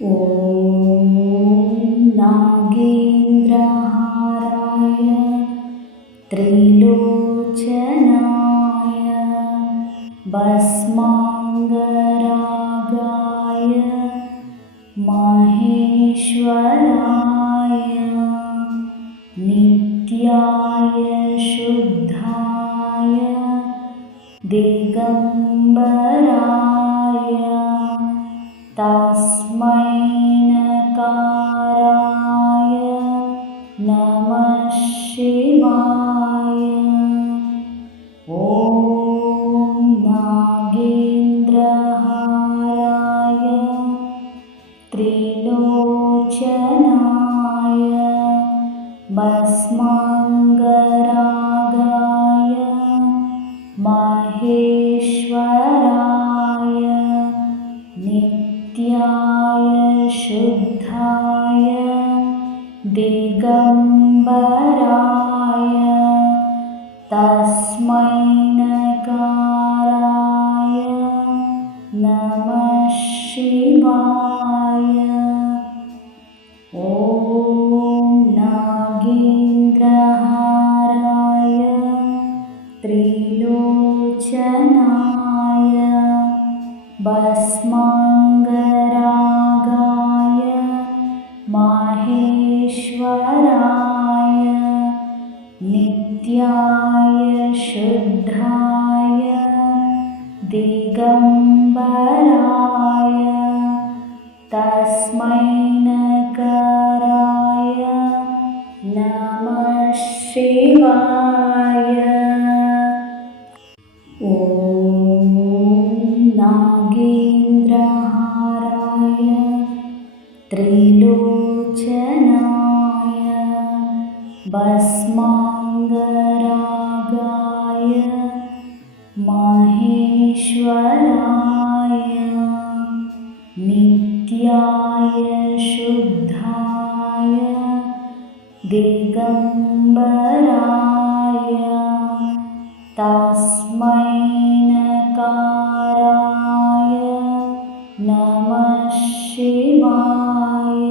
ॐ नागेन्द्रहाराय त्रिलोचनाय भस्माङ्गरागाय महेश्वराय नित्याय शुद्धाय दिगम्बराय तस्मै नकाराय नमः शिवाय। ॐ नागेन्द्रहाराय त्रिलोचनाय भस्माङ्गरागाय महेश्वराय नित्याय शुद्धाय दिगम्बराय तस्मै नकाराय नमः शिवाय। ॐ नागेन्द्रहाराय त्रिलोचनाय भस्माङ्गरागाय महेश्वराय नित्याय शुद्धाय दिगम्बराय तस्मै नकाराय नमः शिवाय। ॐ नागेन्द्रहाराय त्रिलोचनाय भस्माङ्गरागाय महेश्वराय नित्याय शुद्धाय दिगम्बराय तस्मै नकाराय नमः शिवाय।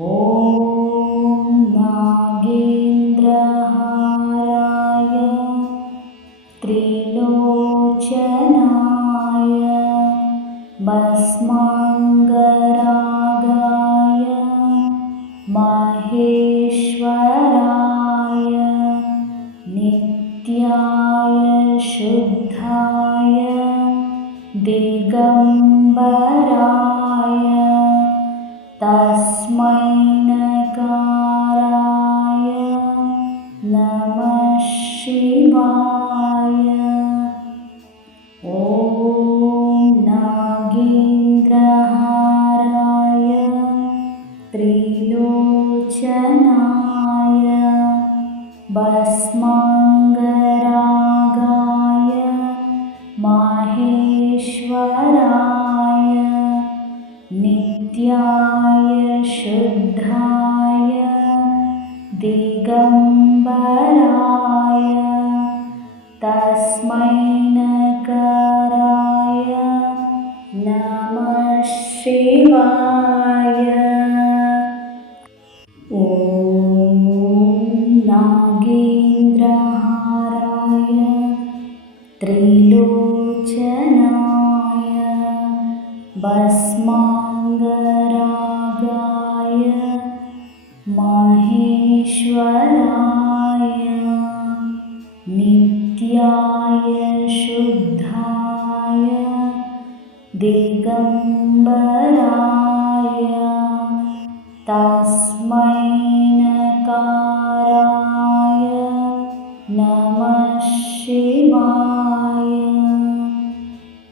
ॐ नागेन्द्रहाराय त्रिलोचनाय भस्माङ्गरागाय महेश्वराय नित्याय शुद्धाय दिगम्बराय तस्मै नकाराय नमः शिवाय। ॐ नागेन्द्रहाराय त्रिलोचनाय भस्माङ्गरागाय महेश्वराय नित्याय शुद्धाय दिगम्बराय तस्मै नकाराय नमः शिवाय। ॐ नागेन्द्रहाराय त्रिलोचनाय भस्माङ्गरागाय महेश्वराय नित्याय शुद्धाय दिगम्बराय तस्मै नकाराय नमः शिवाय।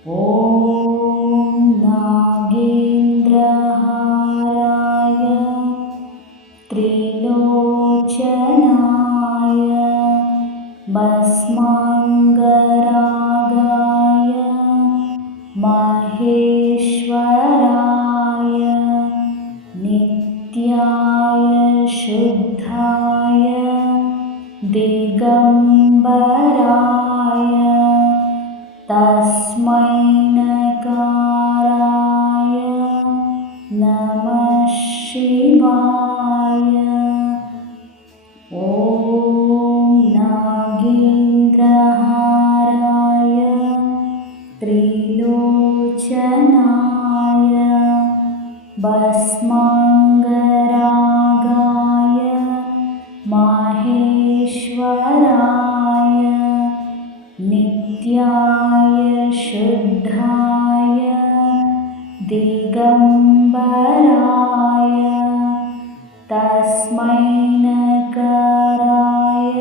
ॐ नागेन्द्रहाराय त्रिलोचनाय भस्माङ्गरागाय महेश्वराय नित्याय शुद्धाय दिगम्बराय तस्मै नकाराय भस्माङ्गरागाय माहेश्वराय नित्याय शुद्धाय दिगम्बराय तस्मै नकाराय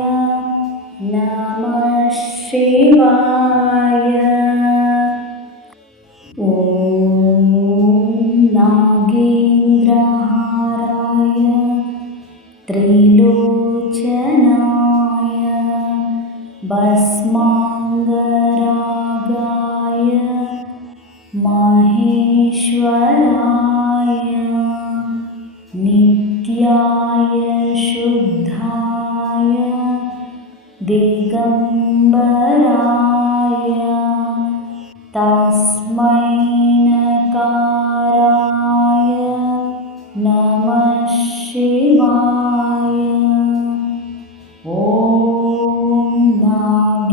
नमः शिवाय। ॐ नागेन्द्रहाराय त्रिलोचनाय भस्माङ्गरागाय माहेश्वराय नित्याय शुद्धाय दिगम्बराय तस्मै नकाराय नमः शिवाय। ॐ नागेन्द्रहाराय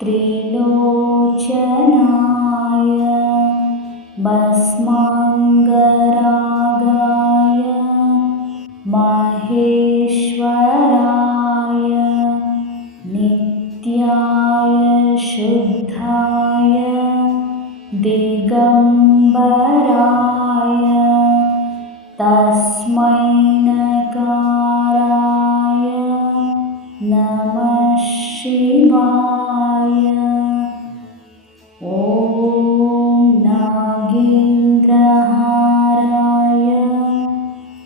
त्रिलोचनाय भस्माङ्गरागाय माहेश्वराय नित्याय शुद्धाय दिगम्बराय तस्मै नकाराय नमः शिवाय। ॐ नागेन्द्रहाराय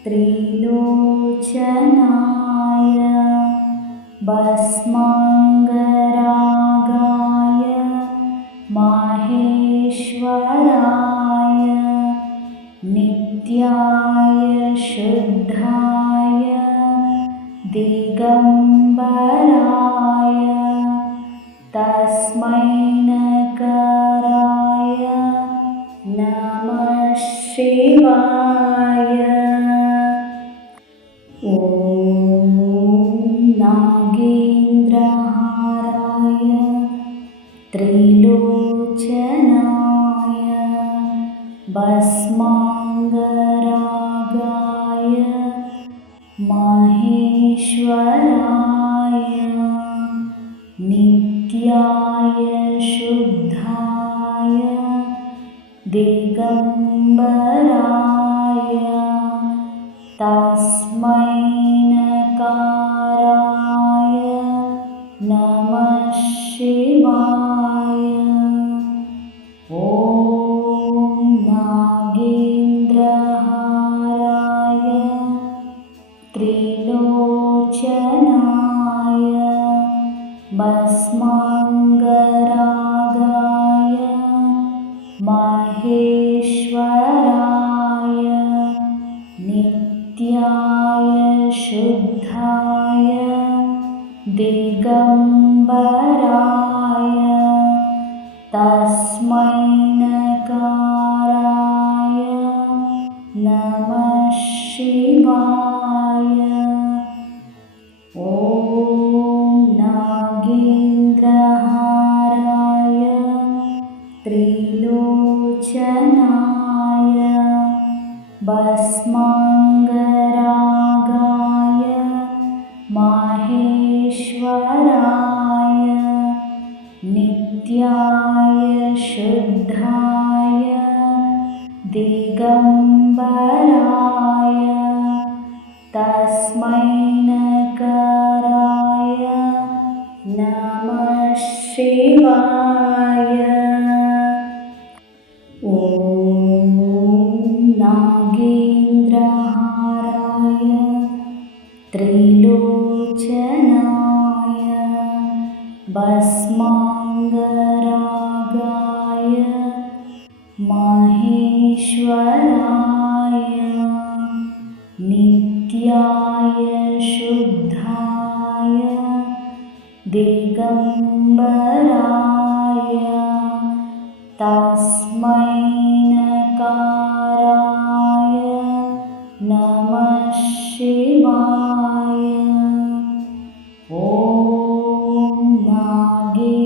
त्रिलोचनाय भस्माङ्गरागाय माहेश्वराय नित्याय शुद्धाय दिगम्बराय तस्मै नकाराय नमः शिवाय। ॐ नागेन्द्रहाराय त्रिलोचनाय भस्माङ्गरागाय माहेश्वराय नित्याय शुद्धाय दिगम्बराय तस्मै नकाराय नमः शिवाय। ॐ नागेन्द्रहाराय त्रिलोचनाय भस्माङ्गरागाय माहेश्वराय नित्याय शुद्धाय दिगम्बराय तस्मै नकाराय नमः शिवाय। ॐ नागेन्द्रहाराय त्रिलोचनाय भस्माङ्गरागाय माहेश्वराय नित्याय शुद्धाय दिगम्बराय तस्मै नकाराय नमः शिवाय। ॐ नागेन्द्रहाराय त्रिलोचनाय भस्माङ्गरागाय माहेश्वराय नित्याय शुद्धाय दिगम्बराय तस्मै नकाराय नमः शिवाय। ॐ नागेन्द्रहाराय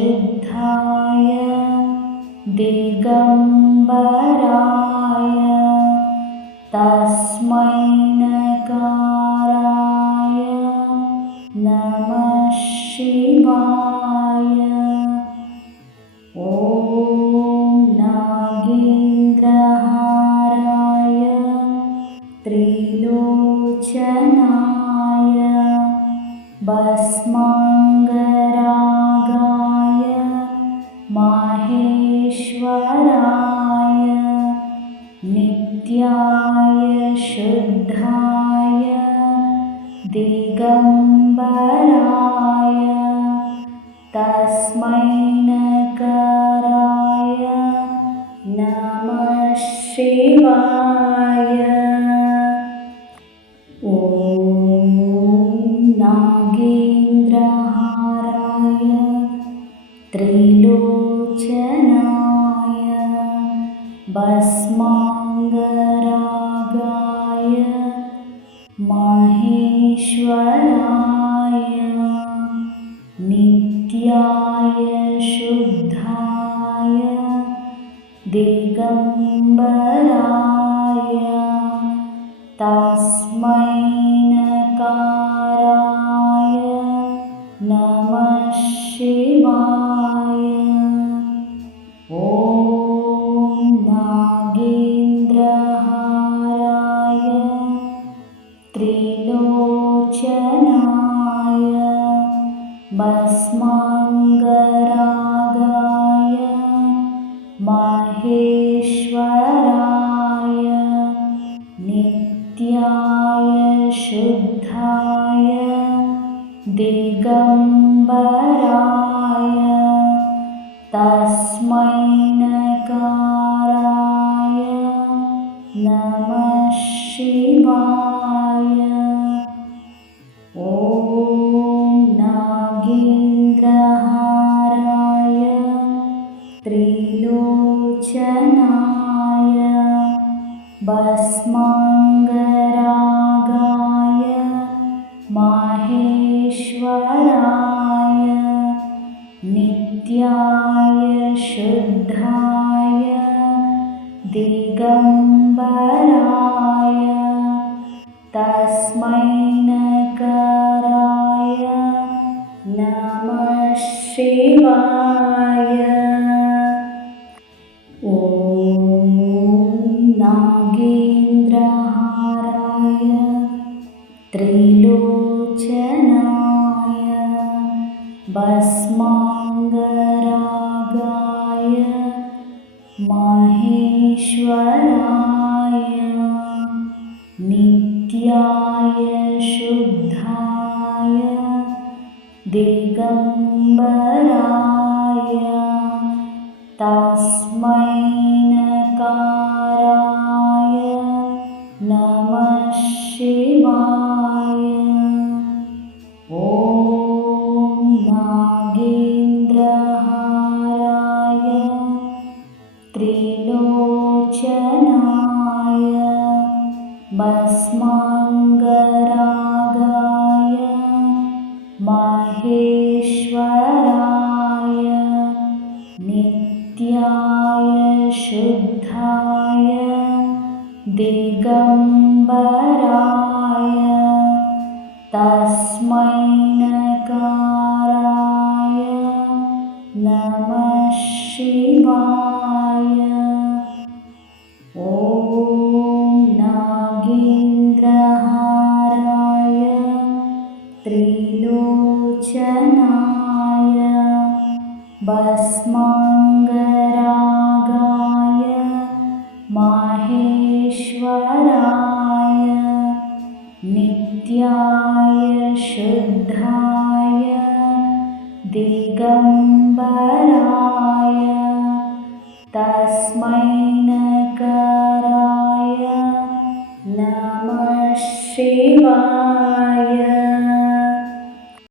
शुद्धाय दिगम्बराय तस्मै नकाराय नमः शिवाय। ॐ नागेन्द्रहाराय त्रिलोचनाय भस्माङ्गरागाय माहेश्वराय नित्याय शुद्धाय दिगम्बराय तस्मै नकाराय नमः शिवाय। ॐ नागेन्द्रहाराय त्रिलोचनाय भस्माङ्गरागाय माहेश्वराय नित्याय शुद्धाय दिगम्बराय तस्मै नकाराय नमः शिवाय। ॐ नागेन्द्रहाराय त्रिलोचनाय भस्माङ्गरागाय माहेश्वराय नित्याय शुद्धाय दिगम्बराय तस्मै नकाराय नमः शिवाय। ॐ नागेन्द्रहाराय त्रिलोचनाय भस्माङ्गरागाय माहेश्वराय नित्याय शुद्धाय दिगम्बराय तस्मै नकाराय नमः शिवाय। ॐ नागेन्द्रहाराय त्रिलोचनाय भस्माङ्गरागाय माहेश्वराय नित्याय शुद्धाय दिगम्बराय तस्मै नकाराय नमः शिवाय। ॐ नागेन्द्रहाराय त्रिलोचनाय भस्माङ्गरागाय माहेश्वराय नित्याय शुद्धाय दिगम्बराय तस्मै नकाराय नमः शिवाय। ॐ नागेन्द्रहाराय त्रिलोचनाय भस्माङ्गरागाय माहेश्वराय नित्याय शुद्धाय दिगम्बराय तस्मै नकाराय नमः शिवाय।